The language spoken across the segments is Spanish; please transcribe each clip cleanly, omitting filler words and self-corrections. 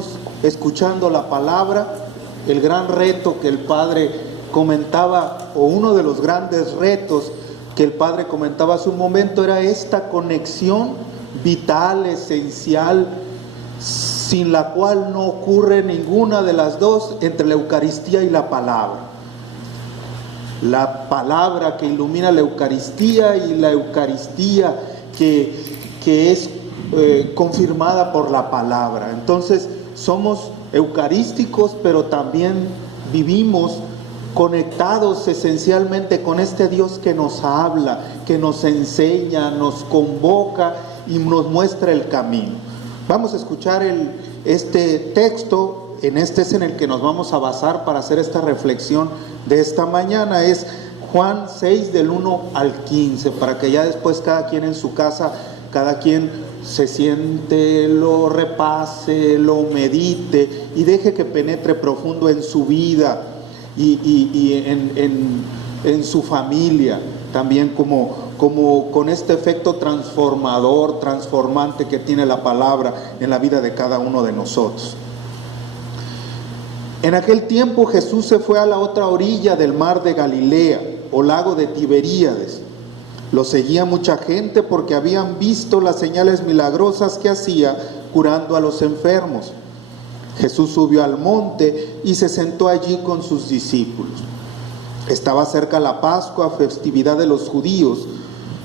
Dios, escuchando la palabra. El gran reto que el Padre comentaba, o uno de los grandes retos que el Padre comentaba hace un momento, era esta conexión vital, esencial, sin la cual no ocurre ninguna de las dos, entre la Eucaristía y la palabra. La palabra que ilumina la Eucaristía y la Eucaristía que es confirmada por la palabra. Entonces somos eucarísticos, pero también vivimos conectados esencialmente con este Dios que nos habla, que nos enseña, nos convoca y nos muestra el camino. Vamos a escuchar este texto. Este es en el que nos vamos a basar para hacer esta reflexión de esta mañana. Es Juan 6 del 1 al 15, para que ya después cada quien en su casa, cada quien se siente, lo repase, lo medite y deje que penetre profundo en su vida y en su familia, también como con este efecto transformador, transformante que tiene la palabra en la vida de cada uno de nosotros. En aquel tiempo Jesús se fue a la otra orilla del mar de Galilea, o lago de Tiberíades. Lo seguía mucha gente porque habían visto las señales milagrosas que hacía curando a los enfermos. Jesús subió al monte y se sentó allí con sus discípulos. Estaba cerca la Pascua, festividad de los judíos.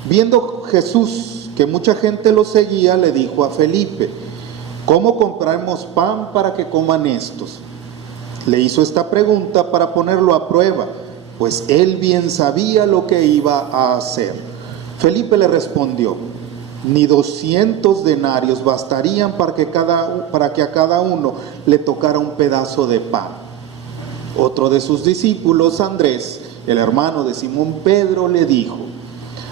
Viendo Jesús que mucha gente lo seguía, le dijo a Felipe: ¿cómo compramos pan para que coman estos? Le hizo esta pregunta para ponerlo a prueba, pues él bien sabía lo que iba a hacer. Felipe le respondió: ni 200 denarios bastarían para que a cada uno le tocara un pedazo de pan. Otro de sus discípulos, Andrés, el hermano de Simón Pedro, le dijo: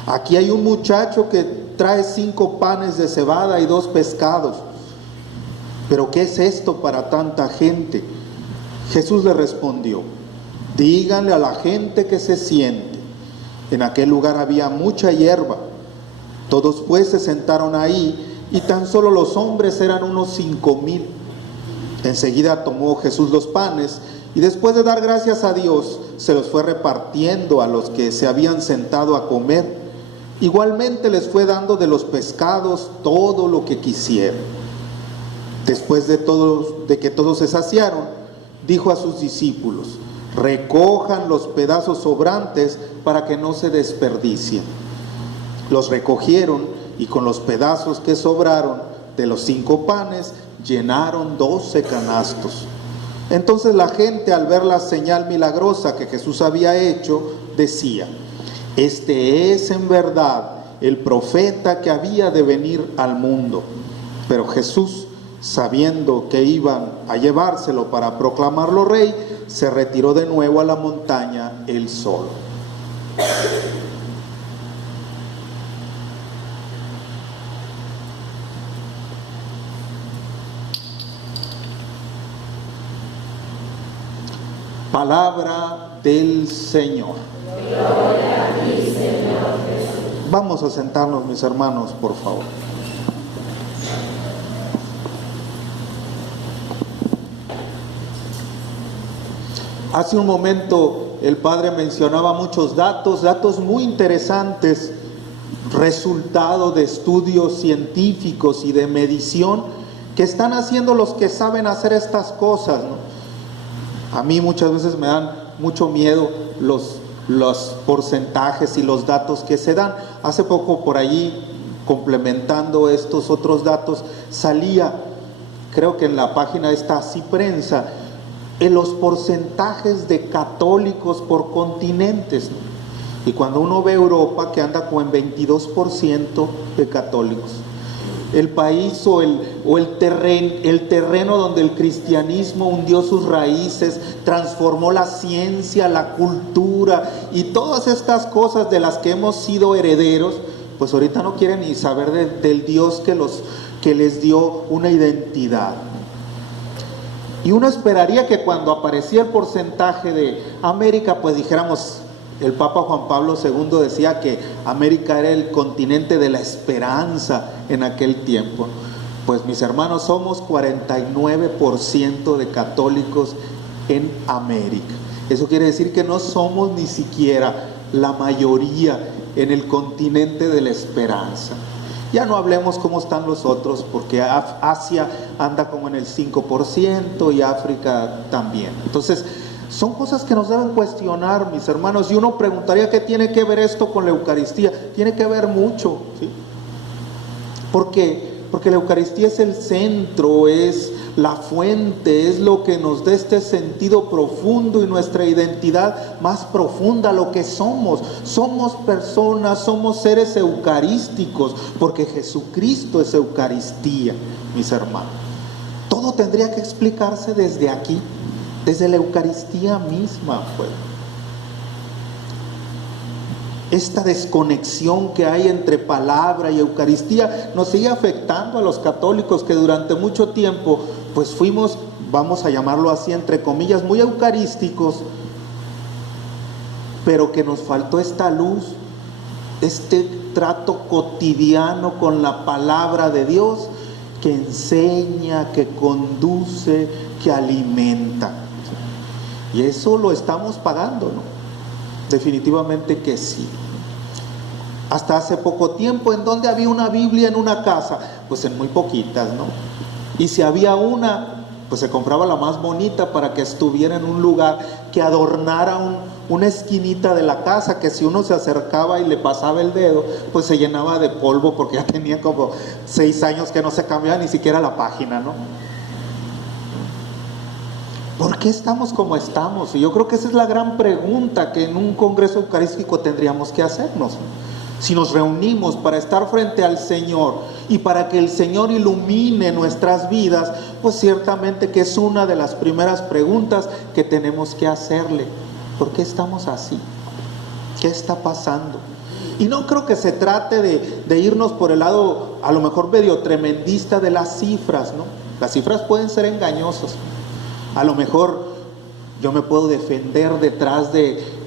aquí hay un muchacho que trae 5 panes de cebada y 2 pescados. ¿Pero qué es esto para tanta gente? Jesús le respondió: díganle a la gente que se siente. En aquel lugar había mucha hierba. Todos pues se sentaron ahí, y tan solo los hombres eran unos 5,000. Enseguida tomó Jesús los panes, y después de dar gracias a Dios, se los fue repartiendo a los que se habían sentado a comer. Igualmente les fue dando de los pescados todo lo que quisieron. Después de que todos se saciaron, dijo a sus discípulos: recojan los pedazos sobrantes para que no se desperdicien. Los recogieron y con los pedazos que sobraron de los 5 panes llenaron 12 canastos. Entonces la gente, al ver la señal milagrosa que Jesús había hecho, decía: este es en verdad el profeta que había de venir al mundo. Pero Jesús, sabiendo que iban a llevárselo para proclamarlo rey, se retiró de nuevo a la montaña él solo. Palabra del Señor. Gloria a ti, Señor Jesús. Vamos a sentarnos, mis hermanos, por favor. Hace un momento el Padre mencionaba muchos datos muy interesantes, resultado de estudios científicos y de medición que están haciendo los que saben hacer estas cosas, ¿no? A mí muchas veces me dan mucho miedo los porcentajes y los datos que se dan. Hace poco por allí, complementando estos otros datos, salía, creo que en la página esta Así Prensa, en los porcentajes de católicos por continentes, ¿no? Y cuando uno ve Europa, que anda como en 22% de católicos, el país o el terreno donde el cristianismo hundió sus raíces, transformó la ciencia, la cultura y todas estas cosas de las que hemos sido herederos, pues ahorita no quieren ni saber del Dios que les dio una identidad. Y uno esperaría que cuando aparecía el porcentaje de América, pues dijéramos, el Papa Juan Pablo II decía que América era el continente de la esperanza en aquel tiempo. Pues mis hermanos, somos 49% de católicos en América. Eso quiere decir que no somos ni siquiera la mayoría en el continente de la esperanza. Ya no hablemos cómo están los otros, porque Asia anda como en el 5% y África también. Entonces, son cosas que nos deben cuestionar, mis hermanos. Y uno preguntaría, ¿qué tiene que ver esto con la Eucaristía? Tiene que ver mucho, ¿sí? Porque la Eucaristía es el centro, es la fuente, es lo que nos da este sentido profundo y nuestra identidad más profunda, lo que somos. Somos personas, somos seres eucarísticos, porque Jesucristo es Eucaristía, mis hermanos. Todo tendría que explicarse desde aquí, desde la Eucaristía misma, pues. Esta desconexión que hay entre palabra y Eucaristía nos sigue afectando a los católicos, que durante mucho tiempo pues fuimos, vamos a llamarlo así entre comillas, muy eucarísticos, pero que nos faltó esta luz, este trato cotidiano con la palabra de Dios, que enseña, que conduce, que alimenta. Y eso lo estamos pagando, ¿no? Definitivamente que sí. Hasta hace poco tiempo, ¿en dónde había una Biblia en una casa? Pues en muy poquitas, ¿no? Y si había una, pues se compraba la más bonita para que estuviera en un lugar que adornara una esquinita de la casa, que si uno se acercaba y le pasaba el dedo, pues se llenaba de polvo, porque ya tenía como 6 años que no se cambiaba ni siquiera la página, ¿no? ¿Por qué estamos como estamos? Y yo creo que esa es la gran pregunta que en un congreso eucarístico tendríamos que hacernos. Si nos reunimos para estar frente al Señor y para que el Señor ilumine nuestras vidas, pues ciertamente que es una de las primeras preguntas que tenemos que hacerle. ¿Por qué estamos así? ¿Qué está pasando? Y no creo que se trate de irnos por el lado a lo mejor medio tremendista de las cifras, ¿no? Las cifras pueden ser engañosas. A lo mejor yo me puedo defender detrás de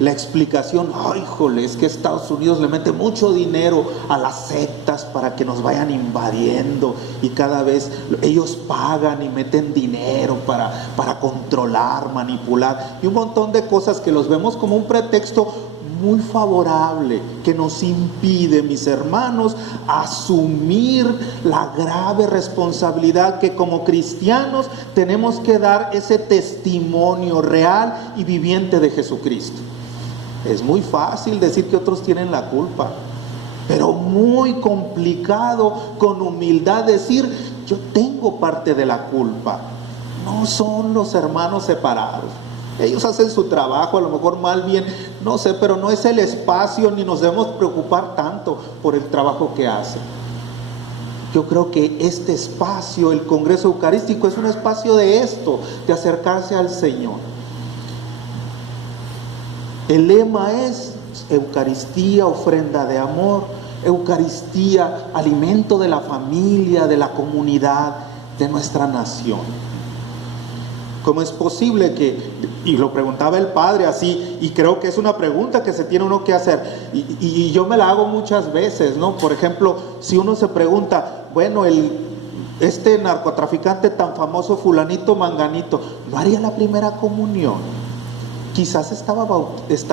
la explicación, ¡ay, jole! Es que Estados Unidos le mete mucho dinero a las sectas para que nos vayan invadiendo, y cada vez ellos pagan y meten dinero para controlar, manipular, y un montón de cosas que los vemos como un pretexto muy favorable, que nos impide, mis hermanos, asumir la grave responsabilidad que como cristianos tenemos que dar ese testimonio real y viviente de Jesucristo. Es muy fácil decir que otros tienen la culpa, pero muy complicado con humildad decir, yo tengo parte de la culpa. No son los hermanos separados. Ellos hacen su trabajo, a lo mejor mal, bien, no sé, pero no es el espacio, ni nos debemos preocupar tanto por el trabajo que hacen. Yo creo que este espacio, el Congreso Eucarístico, es un espacio de esto, de acercarse al Señor. El lema es Eucaristía, ofrenda de amor, Eucaristía, alimento de la familia, de la comunidad, de nuestra nación. ¿Cómo es posible que, y lo preguntaba el padre así, y creo que es una pregunta que se tiene uno que hacer, y yo me la hago muchas veces, ¿no? Por ejemplo, si uno se pregunta, bueno, este narcotraficante tan famoso, fulanito, manganito, ¿no haría la primera comunión? Quizás está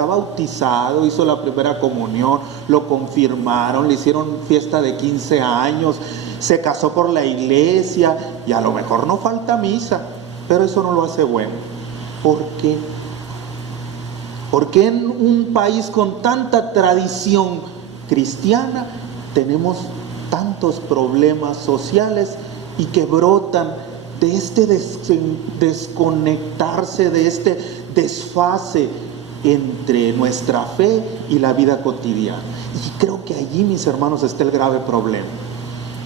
bautizado, hizo la primera comunión, lo confirmaron, le hicieron fiesta de 15 años, se casó por la iglesia, y a lo mejor no falta misa. Pero eso no lo hace bueno. ¿Por qué? Porque en un país con tanta tradición cristiana tenemos tantos problemas sociales y que brotan de este desconectarse, de este desfase entre nuestra fe y la vida cotidiana? Y creo que allí, mis hermanos, está el grave problema.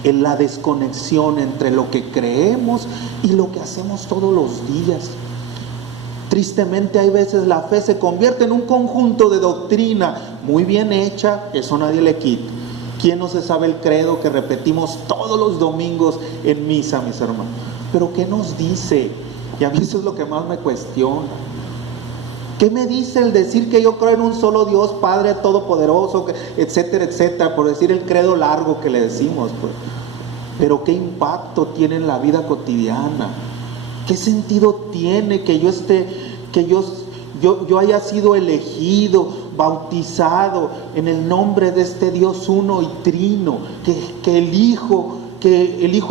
En la desconexión entre lo que creemos y lo que hacemos todos los días. Tristemente, hay veces la fe se convierte en un conjunto de doctrina muy bien hecha, eso nadie le quita. ¿Quién no se sabe el credo que repetimos todos los domingos en misa, mis hermanos? Pero ¿qué nos dice? Y a mí eso es lo que más me cuestiona. ¿Qué me dice el decir que yo creo en un solo Dios, Padre Todopoderoso, etcétera, etcétera, por decir el credo largo que le decimos, pues? Pero ¿qué impacto tiene en la vida cotidiana? ¿Qué sentido tiene que yo haya sido elegido, bautizado en el nombre de este Dios uno y trino, que el Hijo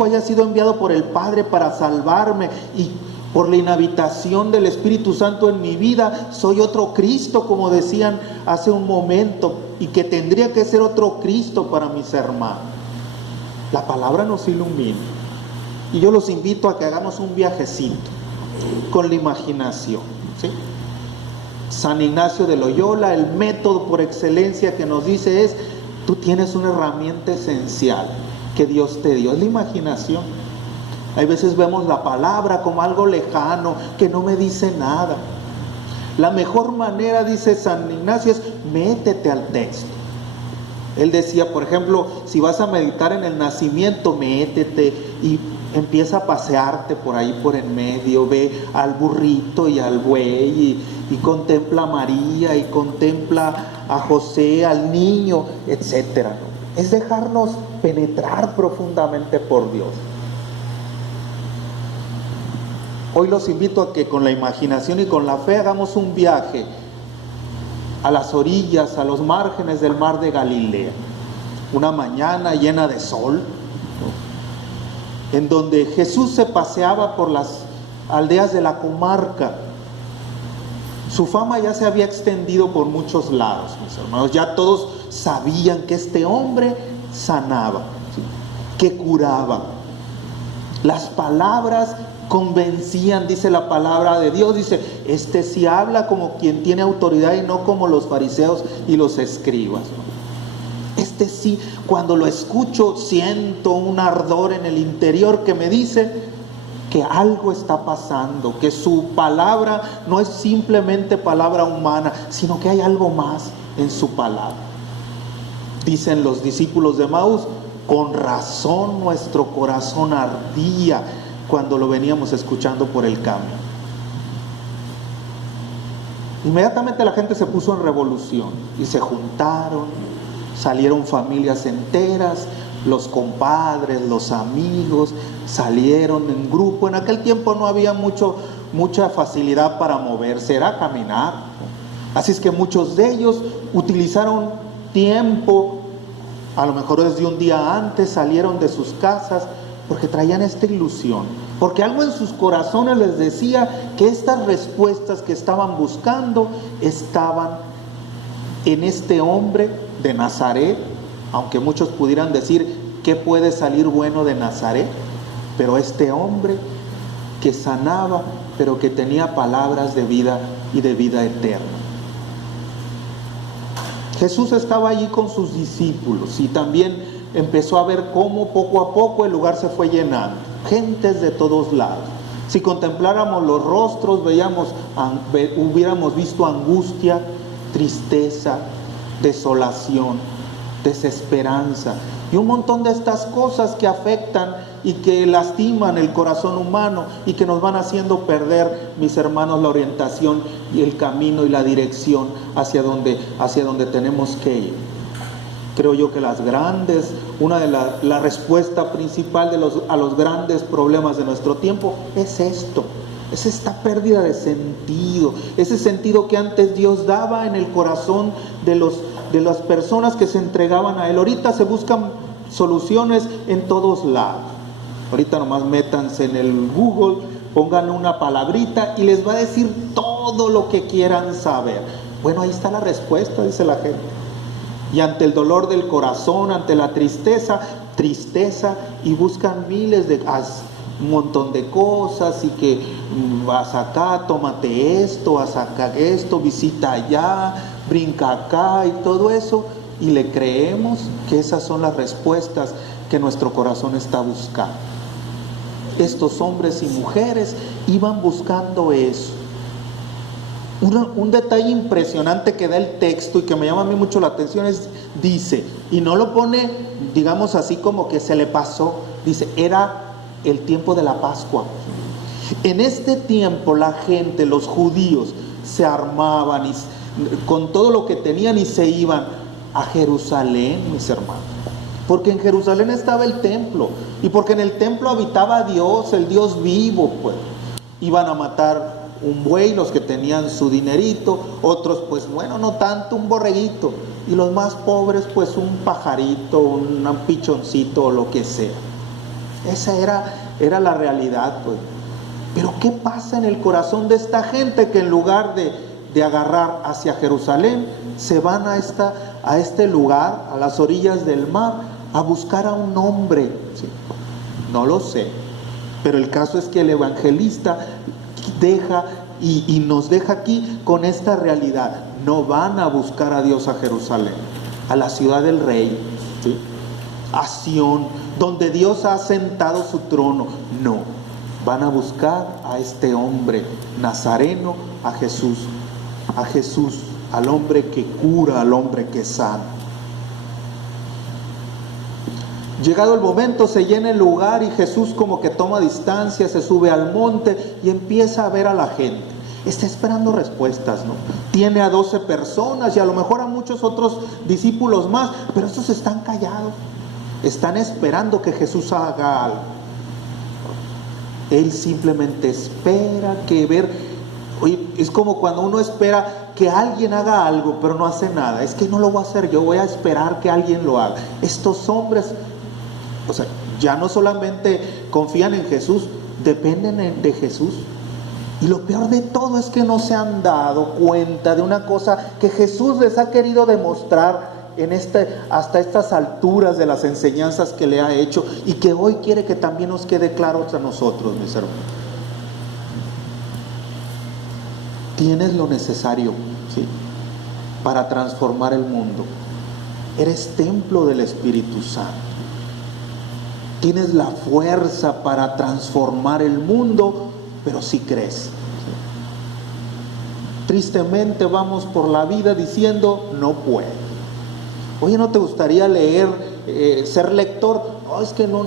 haya sido enviado por el Padre para salvarme, y por la inhabitación del Espíritu Santo en mi vida soy otro Cristo, como decían hace un momento, y que tendría que ser otro Cristo para mis hermanos? La palabra nos ilumina, y yo los invito a que hagamos un viajecito con la imaginación, ¿sí? San Ignacio de Loyola, el método por excelencia que nos dice es: tú tienes una herramienta esencial que Dios te dio, es la imaginación. Hay veces vemos la palabra como algo lejano, que no me dice nada. La mejor manera, dice San Ignacio, es métete al texto. Él decía, por ejemplo, si vas a meditar en el nacimiento, métete y empieza a pasearte por ahí por en medio, ve al burrito y al buey y contempla a María y contempla a José, al niño, etcétera. Es dejarnos penetrar profundamente por Dios. Hoy los invito a que con la imaginación y con la fe hagamos un viaje a las orillas, a los márgenes del mar de Galilea. Una mañana llena de sol, en donde Jesús se paseaba por las aldeas de la comarca. Su fama ya se había extendido por muchos lados, mis hermanos. Ya todos sabían que este hombre sanaba, ¿sí?, que curaba. Las palabras convencían, dice la palabra de Dios. Dice, este sí habla como quien tiene autoridad y no como los fariseos y los escribas, ¿no? Este sí, cuando lo escucho, siento un ardor en el interior que me dice que algo está pasando, que su palabra no es simplemente palabra humana, sino que hay algo más en su palabra. Dicen los discípulos de Emaús, con razón nuestro corazón ardía cuando lo veníamos escuchando por el camino. Inmediatamente la gente se puso en revolución y se juntaron, salieron familias enteras, los compadres, los amigos, salieron en grupo. En aquel tiempo no había mucha facilidad para moverse, era caminar. Así es que muchos de ellos utilizaron tiempo, a lo mejor desde un día antes salieron de sus casas, porque traían esta ilusión, porque algo en sus corazones les decía que estas respuestas que estaban buscando estaban en este hombre de Nazaret. Aunque muchos pudieran decir, ¿qué puede salir bueno de Nazaret? Pero este hombre que sanaba, pero que tenía palabras de vida y de vida eterna. Jesús estaba allí con sus discípulos y también empezó a ver cómo poco a poco el lugar se fue llenando. Gentes de todos lados. Si contempláramos los rostros, hubiéramos visto angustia, tristeza, desolación, desesperanza y un montón de estas cosas que afectan y que lastiman el corazón humano y que nos van haciendo perder, mis hermanos, la orientación y el camino y la dirección hacia donde tenemos que ir. Creo yo que la respuesta principal a los grandes problemas de nuestro tiempo es esto. Es esta pérdida de sentido, ese sentido que antes Dios daba en el corazón de las personas que se entregaban a Él. Ahorita se buscan soluciones en todos lados. Ahorita nomás métanse en el Google, pónganle una palabrita y les va a decir todo lo que quieran saber. Bueno, ahí está la respuesta, dice la gente. Y ante el dolor del corazón, ante la tristeza, y buscan un montón de cosas, y que vas acá, tómate esto, vas acá esto, visita allá, brinca acá y todo eso, y le creemos que esas son las respuestas que nuestro corazón está buscando. Estos hombres y mujeres iban buscando eso. Un detalle impresionante que da el texto y que me llama a mí mucho la atención dice, y no lo pone, digamos así como que se le pasó, dice, era el tiempo de la Pascua. En este tiempo la gente, los judíos, se armaban con todo lo que tenían y se iban a Jerusalén, mis hermanos. porque en Jerusalén estaba el templo, y porque en el templo habitaba Dios, el Dios vivo, pues. Iban a matar un buey los que tenían su dinerito, otros pues bueno, no tanto, un borreguito, y los más pobres pues un pajarito, un pichoncito o lo que sea. Esa era la realidad, pues. Pero ¿qué pasa en el corazón de esta gente que en lugar de agarrar hacia Jerusalén, se van a este lugar, a las orillas del mar, a buscar a un hombre? ¿Sí? No lo sé, pero el caso es que el evangelista deja y nos deja aquí con esta realidad. No van a buscar a Dios a Jerusalén, a la ciudad del rey, ¿sí?, a Sión, donde Dios ha sentado su trono. No, van a buscar a este hombre nazareno, a Jesús, al hombre que cura, al hombre que sana. Llegado el momento, se llena el lugar y Jesús como que toma distancia, se sube al monte y empieza a ver a la gente. Está esperando respuestas, ¿no? Tiene a 12 personas y a lo mejor a muchos otros discípulos más, pero estos están callados. Están esperando que Jesús haga algo. Él simplemente espera Oye, es como cuando uno espera que alguien haga algo, pero no hace nada. Es que no lo voy a hacer yo, voy a esperar que alguien lo haga. Estos hombres, o sea, ya no solamente confían en Jesús, dependen de Jesús. Y lo peor de todo es que no se han dado cuenta de una cosa que Jesús les ha querido demostrar hasta estas alturas de las enseñanzas que le ha hecho, y que hoy quiere que también nos quede claro a nosotros, mis hermanos. Tienes lo necesario, ¿sí?, para transformar el mundo. Eres templo del Espíritu Santo. Tienes la fuerza para transformar el mundo, pero si crees. ¿Sí? Tristemente vamos por la vida diciendo, no puedo. Oye, ¿no te gustaría leer, ser lector? No, es que no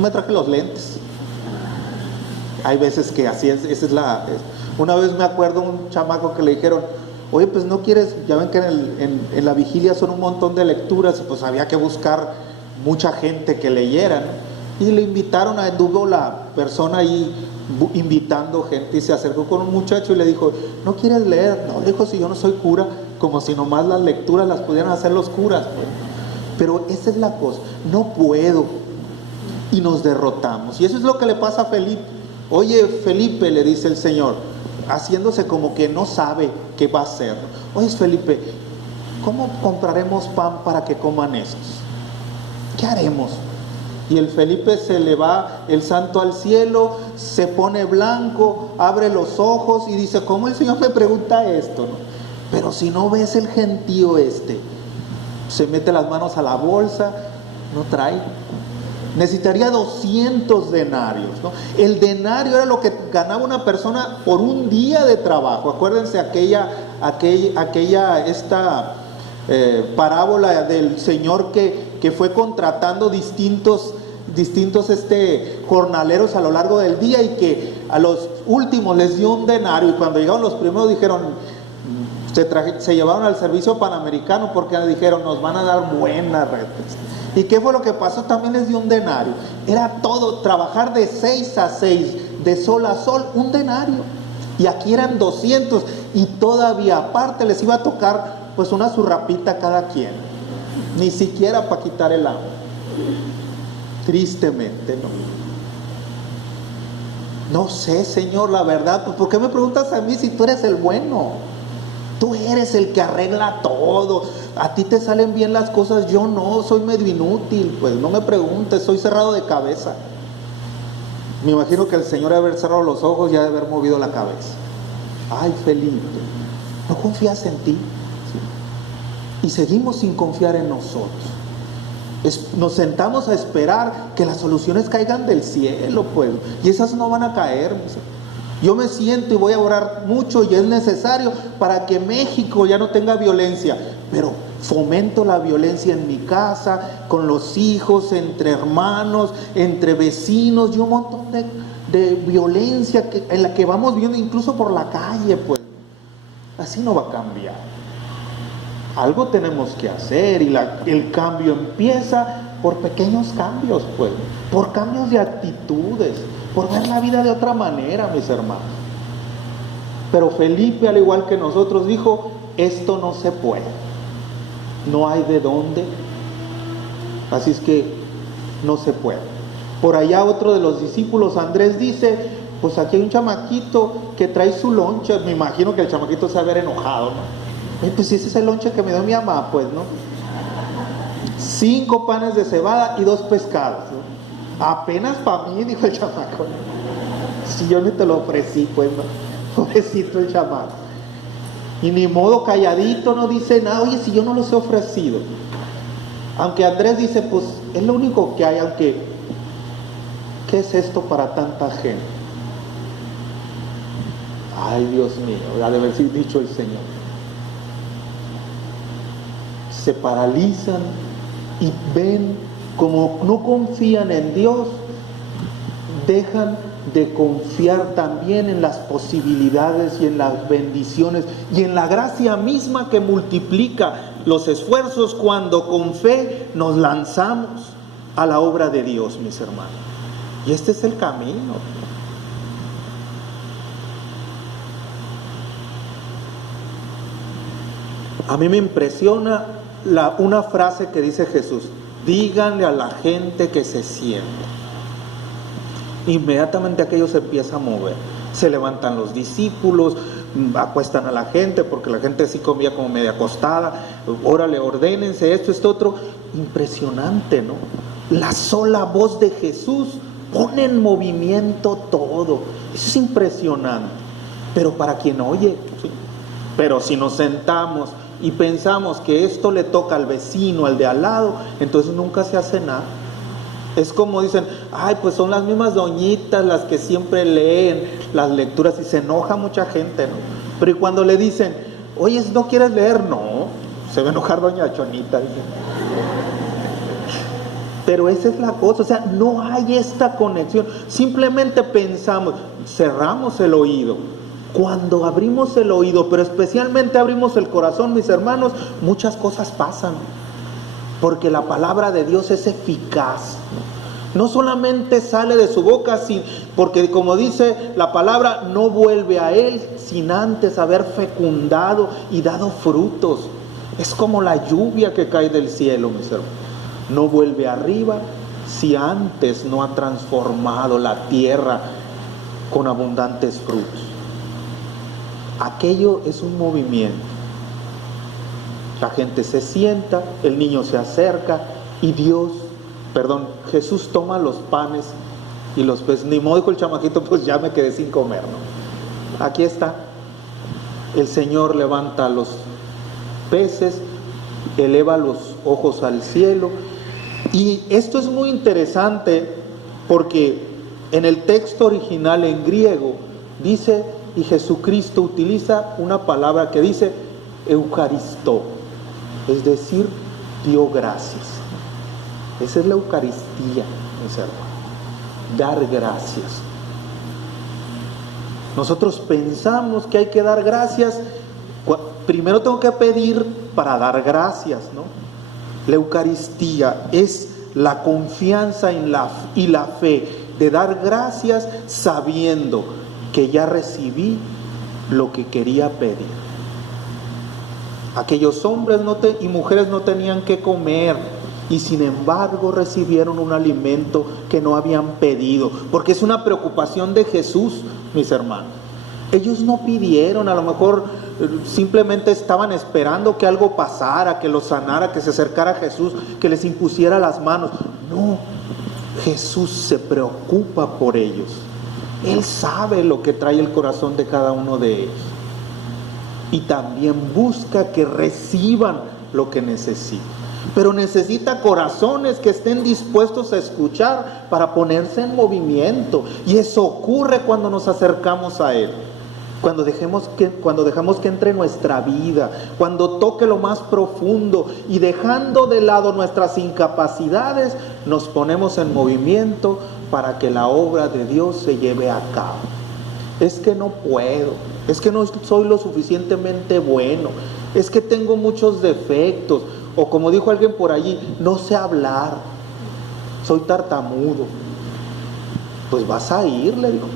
me traje los lentes. Hay veces que así es, una vez me acuerdo un chamaco que le dijeron, oye, pues no quieres, ya ven que en la vigilia son un montón de lecturas, y pues había que buscar mucha gente que leyera, ¿no? Y le invitaron, anduvo la persona ahí invitando gente, y se acercó con un muchacho y le dijo, ¿no quieres leer? No, le dijo, si yo no soy cura, como si nomás las lecturas las pudieran hacer los curas, pues. Pero esa es la cosa, no puedo, y nos derrotamos. Y eso es lo que le pasa a Felipe. Oye, Felipe, le dice el Señor, haciéndose como que no sabe qué va a hacer. Oye, Felipe, ¿cómo compraremos pan para que coman esos? ¿Qué haremos? Y el Felipe se le va el santo al cielo, se pone blanco, abre los ojos y dice, ¿cómo el Señor me pregunta esto? ¿No? Pero si no ves el gentío se mete las manos a la bolsa, no trae. Necesitaría 200 denarios, ¿no? El denario era lo que ganaba una persona por un día de trabajo. Acuérdense esta parábola del Señor que fue contratando distintos jornaleros a lo largo del día, y que a los últimos les dio un denario, y cuando llegaron los primeros dijeron, se llevaron al servicio panamericano porque dijeron, nos van a dar buenas redes. ¿Y qué fue lo que pasó? También les dio un denario. Era todo, trabajar de 6 a 6, de sol a sol, un denario. Y aquí eran 200, y todavía aparte les iba a tocar pues una zurrapita cada quien. Ni siquiera para quitar el hambre. Tristemente, no sé, Señor, la verdad, pues ¿por qué me preguntas a mí si tú eres el bueno? Tú eres el que arregla todo, a ti te salen bien las cosas, yo no, soy medio inútil, pues no me preguntes, soy cerrado de cabeza. Me imagino que el Señor debe haber cerrado los ojos y ha de haber movido la cabeza. Ay, Felipe, ¿no confías en ti? ¿Sí? Y seguimos sin confiar en nosotros. Nos sentamos a esperar que las soluciones caigan del cielo, pues, y esas no van a caer. Yo me siento y voy a orar mucho, y es necesario para que México ya no tenga violencia, pero fomento la violencia en mi casa, con los hijos, entre hermanos, entre vecinos, y un montón de violencia en la que vamos viendo incluso por la calle, pues. Así no va a cambiar. Algo tenemos que hacer, y el cambio empieza por pequeños cambios, pues, por cambios de actitudes, por ver la vida de otra manera, mis hermanos. Pero Felipe, al igual que nosotros, dijo, esto no se puede, no hay de dónde, así es que no se puede. Por allá otro de los discípulos, Andrés, dice, pues aquí hay un chamaquito que trae su loncha. Me imagino que el chamaquito se va a haber enojado, ¿no? Pues ese es el lonche que me dio mi mamá, pues, ¿no? 5 panes de cebada y 2 pescados, ¿no? Apenas para mí, dijo el chamaco. Si yo ni te lo ofrecí, pues, ¿no? Pobrecito el chamaco. Y ni modo, calladito, no dice nada. Oye, si yo no los he ofrecido. Aunque Andrés dice, pues, es lo único que hay, aunque, ¿qué es esto para tanta gente? Ay, Dios mío, ha de haber dicho el Señor. Se paralizan y ven como no confían en Dios, dejan de confiar también en las posibilidades y en las bendiciones y en la gracia misma que multiplica los esfuerzos cuando con fe nos lanzamos a la obra de Dios, mis hermanos. Y este es el camino. A mí me impresiona una frase que dice Jesús: díganle a la gente que se siente. Inmediatamente aquello se empieza a mover. Se levantan los discípulos, acuestan a la gente, porque la gente sí comía como media acostada. Órale, ordénense esto otro. Impresionante, ¿no? La sola voz de Jesús pone en movimiento todo. Eso es impresionante. Pero para quien oye, ¿sí? Pero si nos sentamos y pensamos que esto le toca al vecino, al de al lado, entonces nunca se hace nada. Es como dicen, ay, pues son las mismas doñitas las que siempre leen las lecturas, y se enoja mucha gente, ¿no? Pero y cuando le dicen, oye, ¿no quieres leer? No, se va a enojar doña Chonita, dice. Pero esa es la cosa, o sea, no hay esta conexión. Simplemente pensamos, cerramos el oído. Cuando abrimos el oído, pero especialmente abrimos el corazón, mis hermanos, muchas cosas pasan. Porque la palabra de Dios es eficaz. No solamente sale de su boca, porque como dice la palabra, no vuelve a Él sin antes haber fecundado y dado frutos. Es como la lluvia que cae del cielo, mis hermanos. No vuelve arriba si antes no ha transformado la tierra con abundantes frutos. Aquello es un movimiento. La gente se sienta, el niño se acerca y Jesús toma los panes y los peces. Ni modo, dijo el chamaquito, pues ya me quedé sin comer, ¿no? Aquí está. El Señor levanta los peces, eleva los ojos al cielo. Y esto es muy interesante porque en el texto original en griego dice, y Jesucristo utiliza una palabra que dice Eucaristó, es decir, dio gracias. Esa es la Eucaristía, mis hermanos, dar gracias. Nosotros pensamos que hay que dar gracias, primero tengo que pedir para dar gracias, ¿no? La Eucaristía es la confianza y la fe de dar gracias sabiendo que ya recibí lo que quería pedir. Aquellos hombres y mujeres no tenían que comer y sin embargo recibieron un alimento que no habían pedido, porque es una preocupación de Jesús, mis hermanos. Ellos no pidieron, a lo mejor simplemente estaban esperando que algo pasara, que los sanara, que se acercara a Jesús, que les impusiera las manos. No, Jesús se preocupa por ellos. Él sabe lo que trae el corazón de cada uno de ellos. Y también busca que reciban lo que necesitan. Pero necesita corazones que estén dispuestos a escuchar para ponerse en movimiento. Y eso ocurre cuando nos acercamos a Él. Cuando dejamos que entre en nuestra vida, cuando toque lo más profundo y dejando de lado nuestras incapacidades, nos ponemos en movimiento para que la obra de Dios se lleve a cabo. Es que no puedo, es que no soy lo suficientemente bueno, es que tengo muchos defectos, o como dijo alguien por allí, no sé hablar. soy tartamudo. Pues vas a ir, le dijo.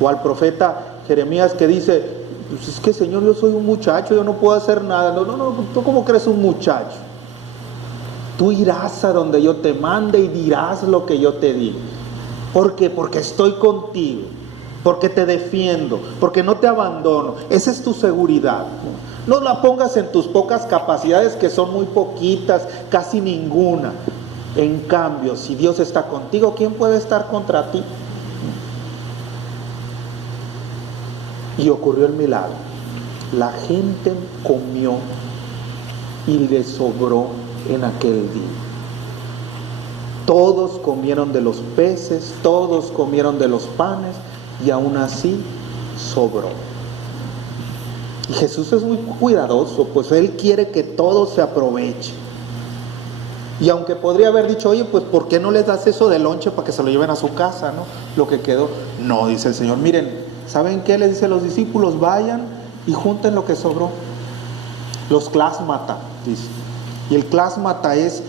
O al profeta Jeremías que dice, pues es que Señor, yo soy un muchacho, yo no puedo hacer nada. No, ¿tú cómo crees un muchacho? Tú irás a donde yo te mande y dirás lo que yo te diga. ¿Por qué? Porque estoy contigo, porque te defiendo, porque no te abandono. Esa es tu seguridad. No la pongas en tus pocas capacidades, que son muy poquitas, casi ninguna. En cambio, si Dios está contigo, ¿quién puede estar contra ti? Y ocurrió el milagro. La gente comió y le sobró en aquel día. Todos comieron de los peces, todos comieron de los panes, y aún así sobró. Y Jesús es muy cuidadoso, pues Él quiere que todo se aproveche. Y aunque podría haber dicho, oye, pues ¿por qué no les das eso de lonche para que se lo lleven a su casa, no? Lo que quedó. No, dice el Señor, miren, ¿saben qué? Les dice a los discípulos, vayan y junten lo que sobró. Los clásmata, dice. Y el clásmata es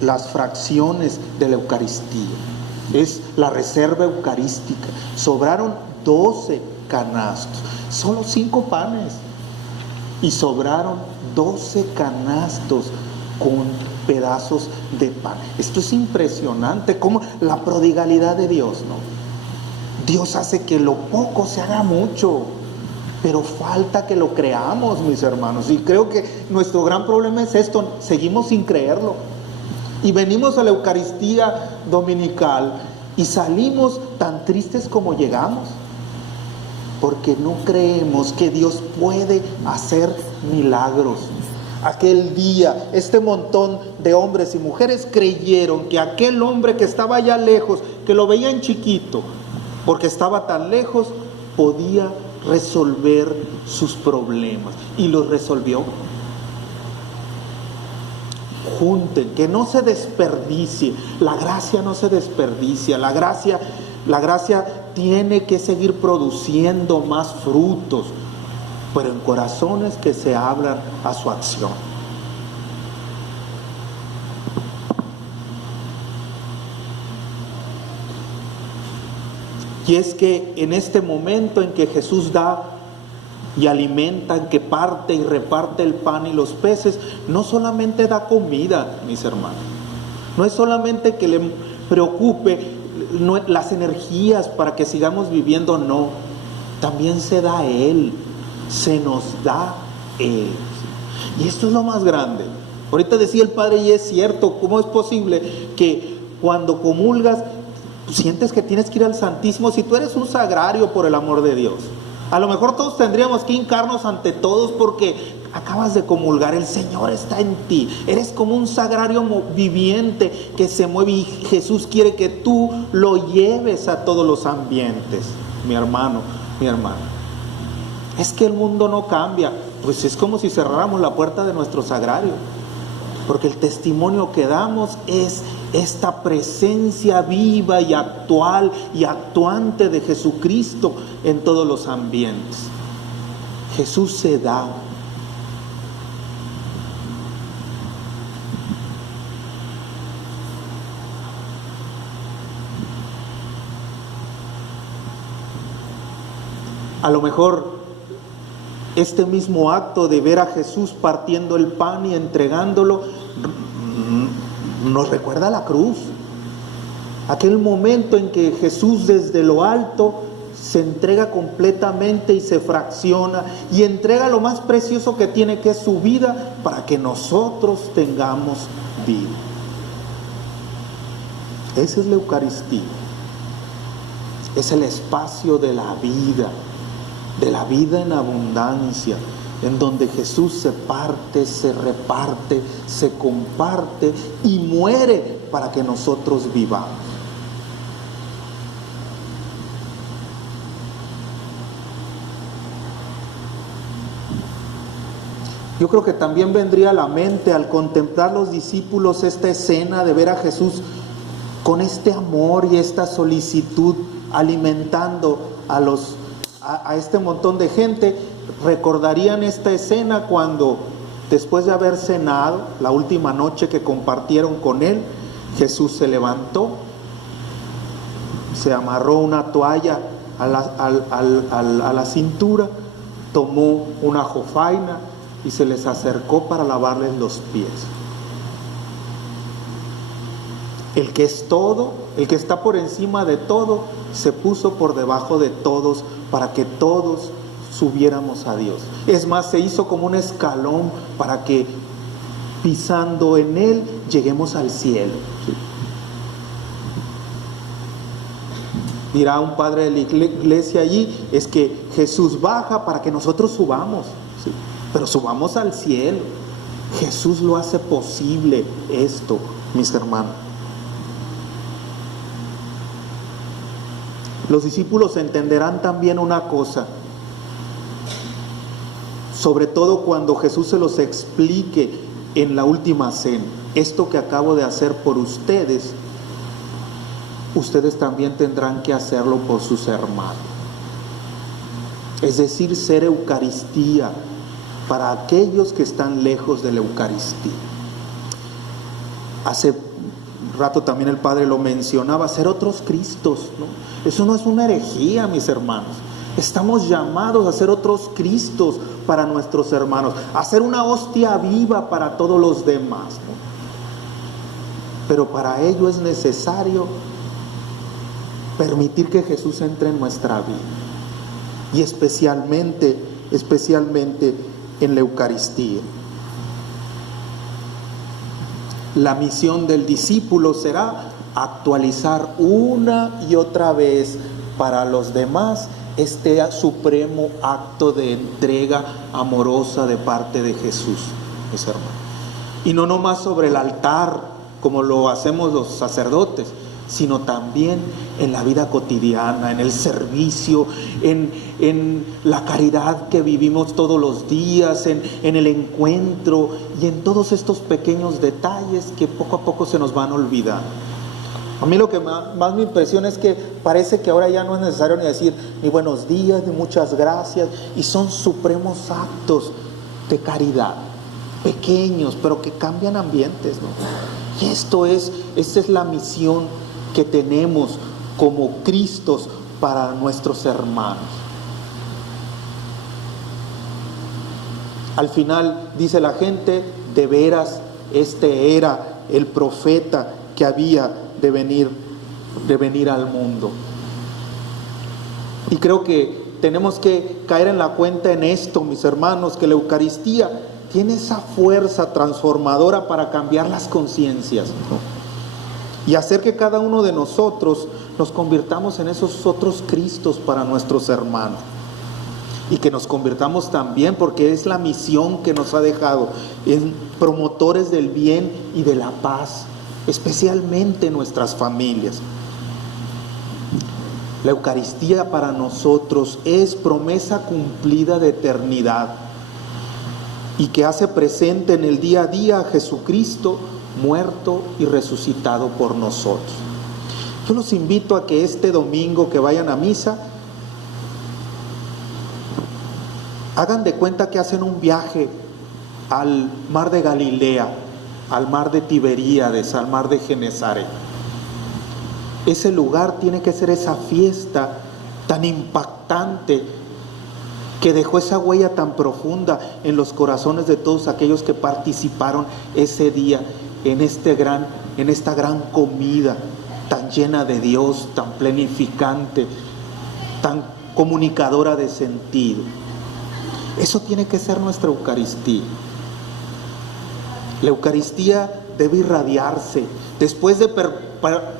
las fracciones de la Eucaristía. Es la reserva eucarística. Sobraron 12 canastos. Solo 5 panes. Y sobraron 12 canastos con pedazos de pan. Esto es impresionante, como la prodigalidad de Dios, ¿no? Dios hace que lo poco se haga mucho, pero falta que lo creamos, mis hermanos. Y creo que nuestro gran problema es esto, seguimos sin creerlo. Y venimos a la Eucaristía dominical y salimos tan tristes como llegamos, porque no creemos que Dios puede hacer milagros. Aquel día, este montón de hombres y mujeres creyeron que aquel hombre que estaba allá lejos, que lo veían chiquito, porque estaba tan lejos, podía resolver sus problemas. Y los resolvió. Junten, que no se desperdicie. La gracia no se desperdicia. La gracia tiene que seguir produciendo más frutos, pero en corazones que se abran a su acción. Y es que en este momento en que Jesús da y alimenta, en que parte y reparte el pan y los peces, no solamente da comida, mis hermanos, no es solamente que le preocupe las energías para que sigamos viviendo, no, también se da a Él, se nos da Él. Y esto es lo más grande. Ahorita decía el Padre, y es cierto, ¿cómo es posible que cuando comulgas sientes que tienes que ir al Santísimo si tú eres un sagrario, por el amor de Dios? A lo mejor todos tendríamos que hincarnos ante todos porque acabas de comulgar, el Señor está en ti, eres como un sagrario viviente que se mueve, y Jesús quiere que tú lo lleves a todos los ambientes. Mi hermano, mi hermana, es que el mundo no cambia. Pues es como si cerráramos la puerta de nuestro sagrario, porque el testimonio que damos es esta presencia viva y actual y actuante de Jesucristo en todos los ambientes. Jesús se da. A lo mejor este mismo acto de ver a Jesús partiendo el pan y entregándolo nos recuerda a la cruz. Aquel momento en que Jesús desde lo alto se entrega completamente y se fracciona y entrega lo más precioso que tiene, que es su vida, para que nosotros tengamos vida. Esa es la Eucaristía. Es el espacio de la vida en abundancia, en donde Jesús se parte, se reparte, se comparte y muere para que nosotros vivamos. Yo creo que también vendría a la mente al contemplar los discípulos esta escena de ver a Jesús con este amor y esta solicitud alimentando a este montón de gente. Recordarían esta escena cuando Después de haber cenado, la última noche que compartieron con él, Jesús se levantó, se amarró una toalla a la cintura, tomó una jofaina y se les acercó para lavarles los pies. El que es todo, el que está por encima de todo, se puso por debajo de todos para que todos subiéramos a Dios. Es más, se hizo como un escalón para que pisando en él lleguemos al cielo. ¿Sí? Dirá un padre de la iglesia allí, es que Jesús baja para que nosotros subamos, ¿sí? Pero subamos al cielo. Jesús lo hace posible esto, mis hermanos. Los discípulos entenderán también una cosa, sobre todo cuando Jesús se los explique en la última cena. Esto que acabo de hacer por ustedes, ustedes también tendrán que hacerlo por sus hermanos. Es decir, ser Eucaristía para aquellos que están lejos de la Eucaristía. Hace rato también el Padre lo mencionaba, ser otros Cristos, ¿no? Eso no es una herejía, mis hermanos. Estamos llamados a ser otros Cristos para nuestros hermanos, a ser una hostia viva para todos los demás, ¿no? Pero para ello es necesario permitir que Jesús entre en nuestra vida, y especialmente en la Eucaristía. La misión del discípulo será actualizar una y otra vez para los demás este supremo acto de entrega amorosa de parte de Jesús, mis hermanos. Y no nomás sobre el altar, como lo hacemos los sacerdotes, sino también en la vida cotidiana, en el servicio, en la caridad que vivimos todos los días, en el encuentro y en todos estos pequeños detalles que poco a poco se nos van olvidando. A mí lo que más me impresiona es que parece que ahora ya no es necesario ni decir ni buenos días, ni muchas gracias, y son supremos actos de caridad, pequeños, pero que cambian ambientes, ¿no? Y esta es la misión que tenemos como Cristos para nuestros hermanos. Al final dice la gente, de veras este era el profeta que había de venir al mundo. Y creo que tenemos que caer en la cuenta en esto, mis hermanos, que la Eucaristía tiene esa fuerza transformadora para cambiar las conciencias, ¿no? Y hacer que cada uno de nosotros nos convirtamos en esos otros Cristos para nuestros hermanos. Y que nos convirtamos también, porque es la misión que nos ha dejado, en promotores del bien y de la paz, especialmente en nuestras familias. La Eucaristía para nosotros es promesa cumplida de eternidad y que hace presente en el día a día a Jesucristo muerto y resucitado por nosotros. Yo los invito a que este domingo que vayan a misa, hagan de cuenta que hacen un viaje al mar de Galilea, al mar de Tiberíades, al mar de Genesaret. Ese lugar tiene que ser esa fiesta tan impactante que dejó esa huella tan profunda en los corazones de todos aquellos que participaron ese día en esta gran comida tan llena de Dios, tan plenificante, tan comunicadora de sentido. Eso tiene que ser nuestra Eucaristía. La Eucaristía debe irradiarse. Después de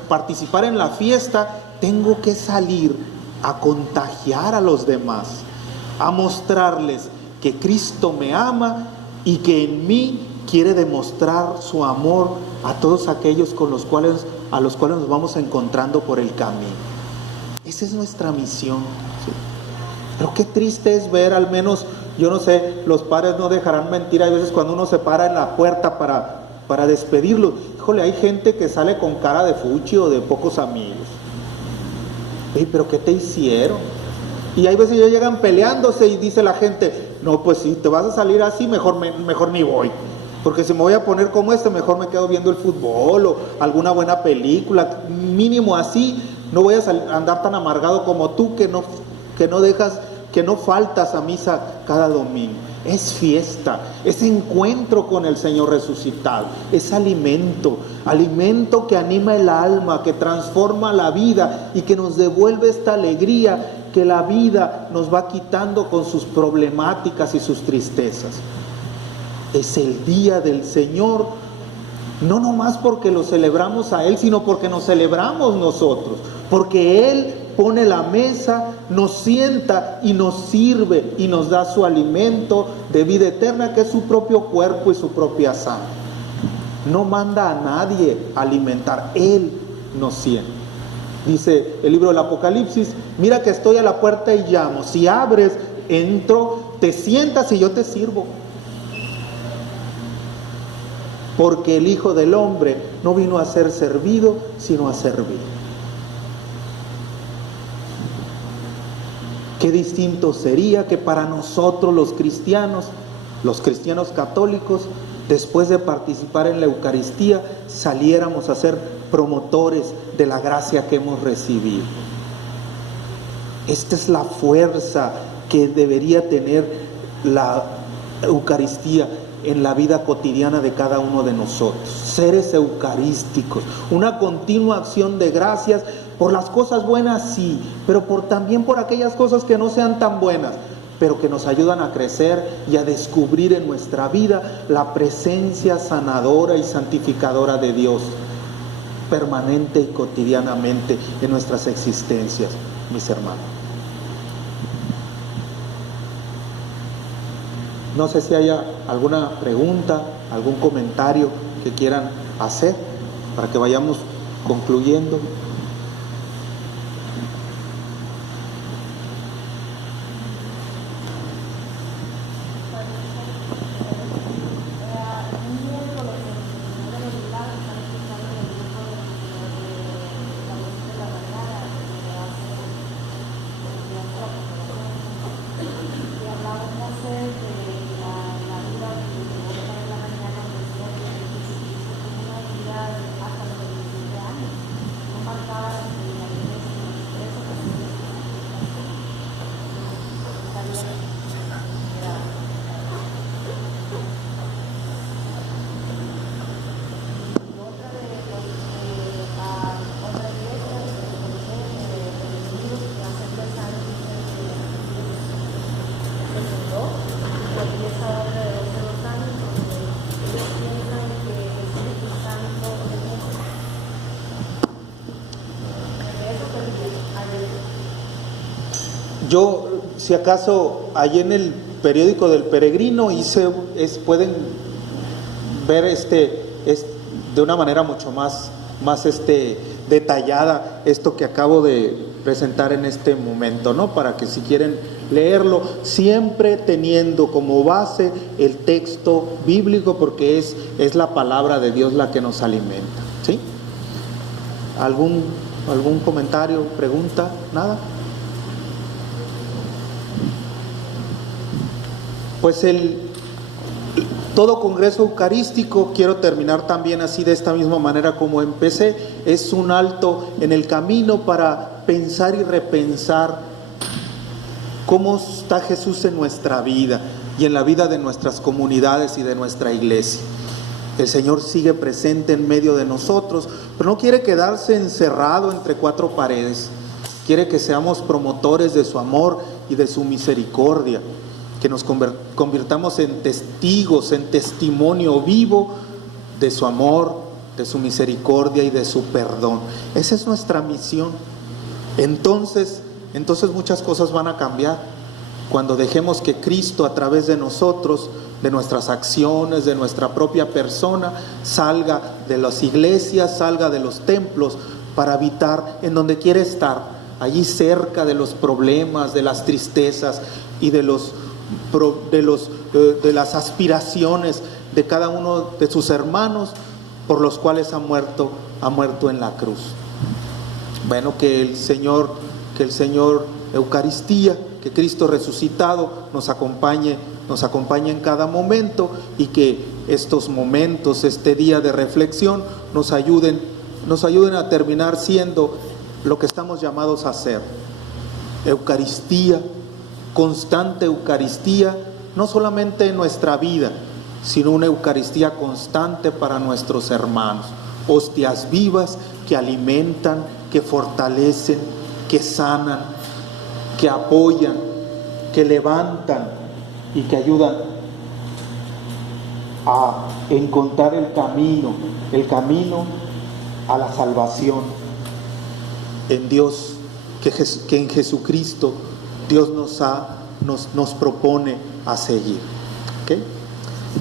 participar en la fiesta, tengo que salir a contagiar a los demás, a mostrarles que Cristo me ama y que en mí quiere demostrar su amor a todos aquellos a los cuales nos vamos encontrando por el camino. Esa es nuestra misión, ¿sí? Pero qué triste es ver, al menos, yo no sé, los padres no dejarán mentir, hay veces cuando uno se para en la puerta para despedirlos, híjole, hay gente que sale con cara de fuchi o de pocos amigos. Pero ¿qué te hicieron? Y hay veces ya llegan peleándose y dice la gente, no, pues si te vas a salir así, mejor ni voy. Porque si me voy a poner como mejor me quedo viendo el fútbol o alguna buena película, mínimo así, no voy a andar tan amargado como tú que no faltas a misa cada domingo. Es fiesta, es encuentro con el Señor resucitado, es alimento que anima el alma, que transforma la vida y que nos devuelve esta alegría que la vida nos va quitando con sus problemáticas y sus tristezas. Es el día del Señor, no nomás porque lo celebramos a Él, sino porque nos celebramos nosotros, porque Él pone la mesa, nos sienta y nos sirve y nos da su alimento de vida eterna, que es su propio cuerpo y su propia sangre. No manda a nadie a alimentar, Él nos sienta. Dice el libro del Apocalipsis, mira que estoy a la puerta y llamo, si abres, entro, te sientas y yo te sirvo. Porque el Hijo del Hombre no vino a ser servido, sino a servir. Qué distinto sería que para nosotros los cristianos católicos, después de participar en la Eucaristía, saliéramos a ser promotores de la gracia que hemos recibido. Esta es la fuerza que debería tener la Eucaristía en la vida cotidiana de cada uno de nosotros, seres eucarísticos, una continua acción de gracias por las cosas buenas, sí, pero también por aquellas cosas que no sean tan buenas, pero que nos ayudan a crecer y a descubrir en nuestra vida la presencia sanadora y santificadora de Dios, permanente y cotidianamente en nuestras existencias, mis hermanos. No sé si haya alguna pregunta, algún comentario que quieran hacer para que vayamos concluyendo. Yo, si acaso, allí en el periódico del Peregrino pueden ver de una manera mucho más detallada esto que acabo de presentar en este momento, ¿no? Para que si quieren leerlo, siempre teniendo como base el texto bíblico, porque es la palabra de Dios la que nos alimenta, ¿sí? ¿Algún comentario, pregunta? ¿Nada? Pues todo congreso eucarístico, quiero terminar también así de esta misma manera como empecé, es un alto en el camino para pensar y repensar cómo está Jesús en nuestra vida y en la vida de nuestras comunidades y de nuestra iglesia. El Señor sigue presente en medio de nosotros, pero no quiere quedarse encerrado entre cuatro paredes. Quiere que seamos promotores de su amor y de su misericordia, que nos convirtamos en testigos, en testimonio vivo de su amor, de su misericordia y de su perdón. Esa es nuestra misión. Entonces muchas cosas van a cambiar cuando dejemos que Cristo, a través de nosotros, de nuestras acciones, de nuestra propia persona, salga de las iglesias, salga de los templos para habitar en donde quiere estar, allí cerca de los problemas, de las tristezas y de las aspiraciones de cada uno de sus hermanos por los cuales ha muerto en la cruz. Bueno, que el Señor Eucaristía, que Cristo resucitado nos acompañe nos acompañe en cada momento y que estos momentos, este día de reflexión, nos ayuden a terminar siendo lo que estamos llamados a hacer. Eucaristía, constante Eucaristía, no solamente en nuestra vida, sino una Eucaristía constante para nuestros hermanos. Hostias vivas que alimentan, que fortalecen, que sanan, que apoyan, que levantan y que ayudan a encontrar el camino a la salvación en Dios, que en Jesucristo Dios nos propone a seguir. ¿Okay?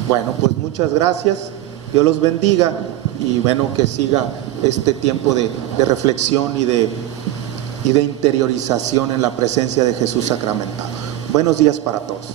Bueno, pues muchas gracias, Dios los bendiga y bueno, que siga este tiempo de reflexión y de interiorización en la presencia de Jesús sacramentado. Buenos días para todos.